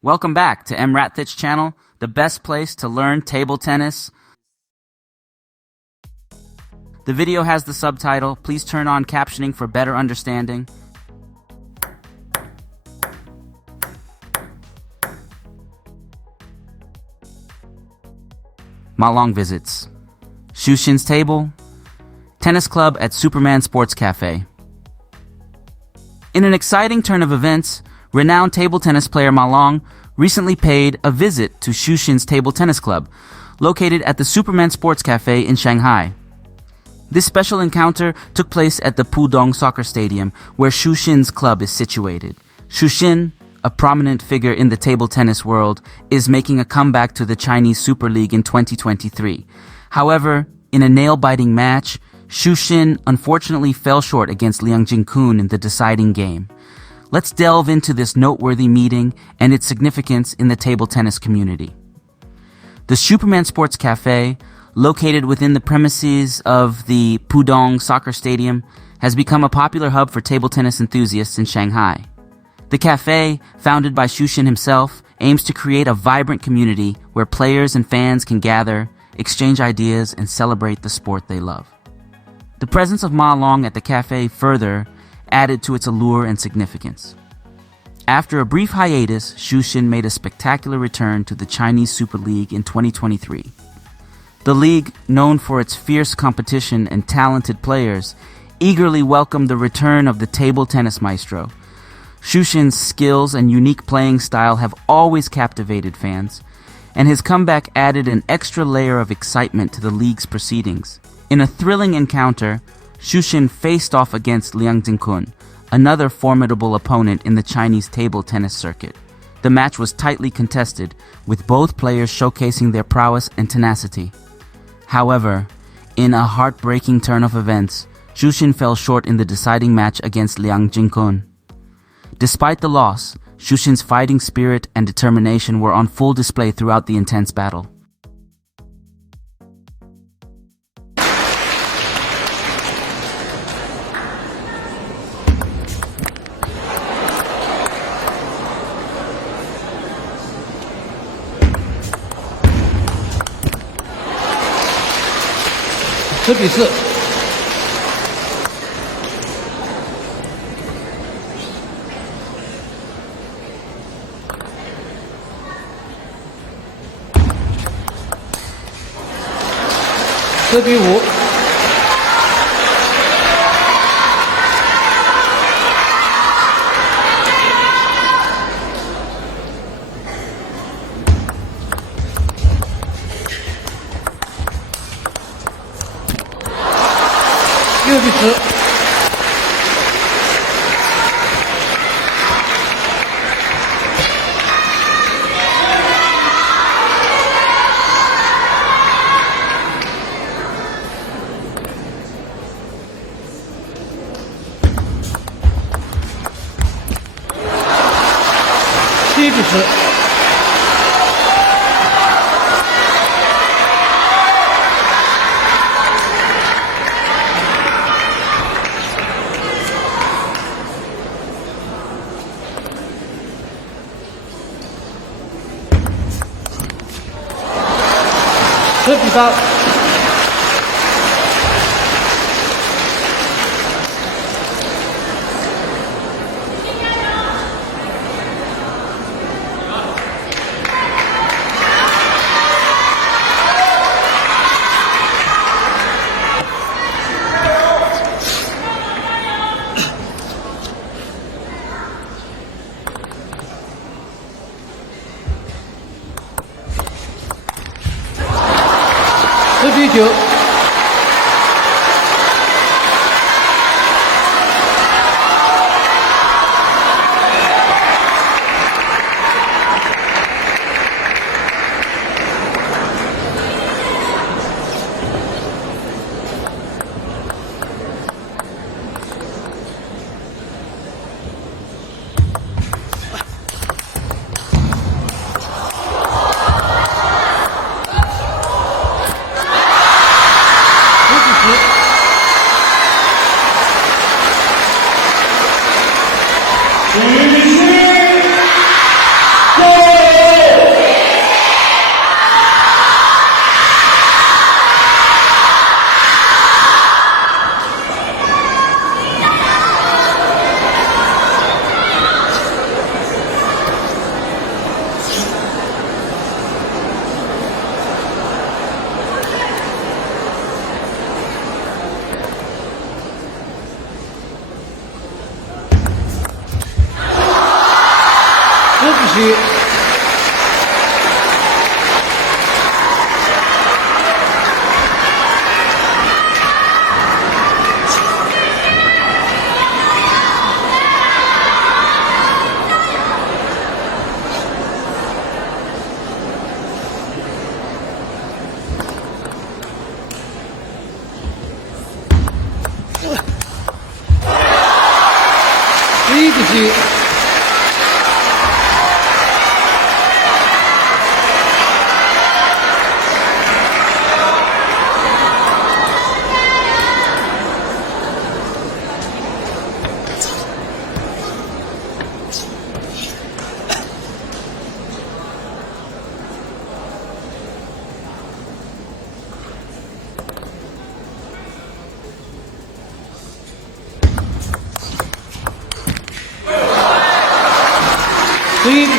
Welcome back to EmRatThich channel, the best place to learn table tennis. The video has the subtitle. Please turn on captioning for better understanding. Ma Long visits Xuxin's table, tennis club at Xuperman Sports Cafe. In an exciting turn of events, renowned table tennis player Ma Long recently paid a visit to Xuxin's table tennis club, located at the Xuperman Sports Cafe in Shanghai. This special encounter took place at the Pudong Soccer Stadium, where Xuxin's club is situated. Xuxin, a prominent figure in the table tennis world, is making a comeback to the Chinese Super League in 2023. However, in a nail-biting match, Xuxin unfortunately fell short against Liang Jinkun in the deciding game. Let's delve into this noteworthy meeting and its significance in the table tennis community. The Xuperman Sports Cafe, located within the premises of the Pudong Soccer Stadium, has become a popular hub for table tennis enthusiasts in Shanghai. The cafe, founded by Xuxin himself, aims to create a vibrant community where players and fans can gather, exchange ideas, and celebrate the sport they love. The presence of Ma Long at the cafe further added to its allure and significance. After a brief hiatus, Xuxin made a spectacular return to the Chinese Super League in 2023. The league, known for its fierce competition and talented players, eagerly welcomed the return of the table tennis maestro. Xuxin's skills and unique playing style have always captivated fans, and his comeback added an extra layer of excitement to the league's proceedings. In a thrilling encounter, Xuxin faced off against Liang Jinkun, another formidable opponent in the Chinese table tennis circuit. The match was tightly contested, with both players showcasing their prowess and tenacity. However, in a heartbreaking turn of events, Xuxin fell short in the deciding match against Liang Jinkun. Despite the loss, Xuxin's fighting spirit and determination were on full display throughout the intense battle.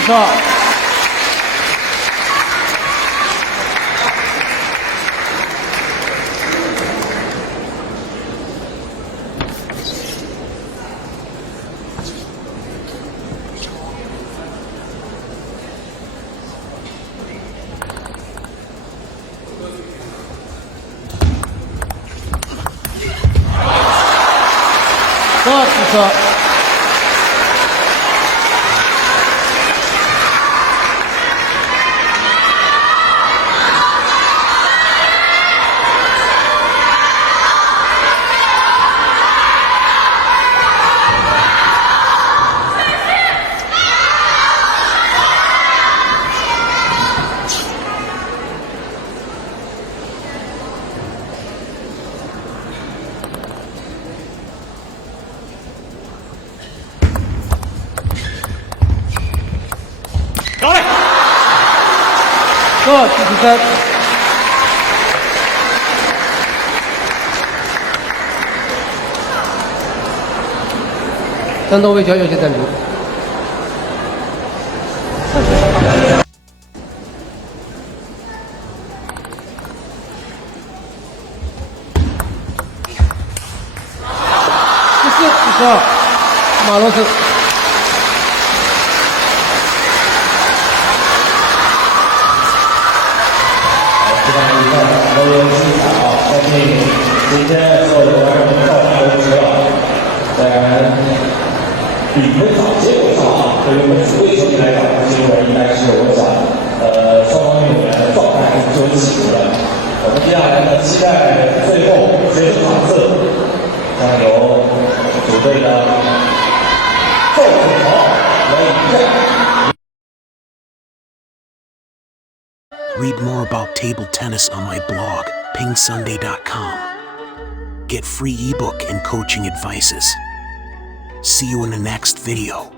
错。不错。错，73。战斗微调有些暂停。14-12，马罗斯。都有精彩啊！相信今天所有的观众照片都知道。当然，比分上结果上啊，对于我们主队球迷来讲，结果应该是我想，双方运动员的状态是有起伏的。我们接下来呢，期待最后决胜场次将由主队的赵子豪来迎战。Read more about table tennis on my blog, PingSunday.com. Get free ebook and coaching advices. See you in the next video.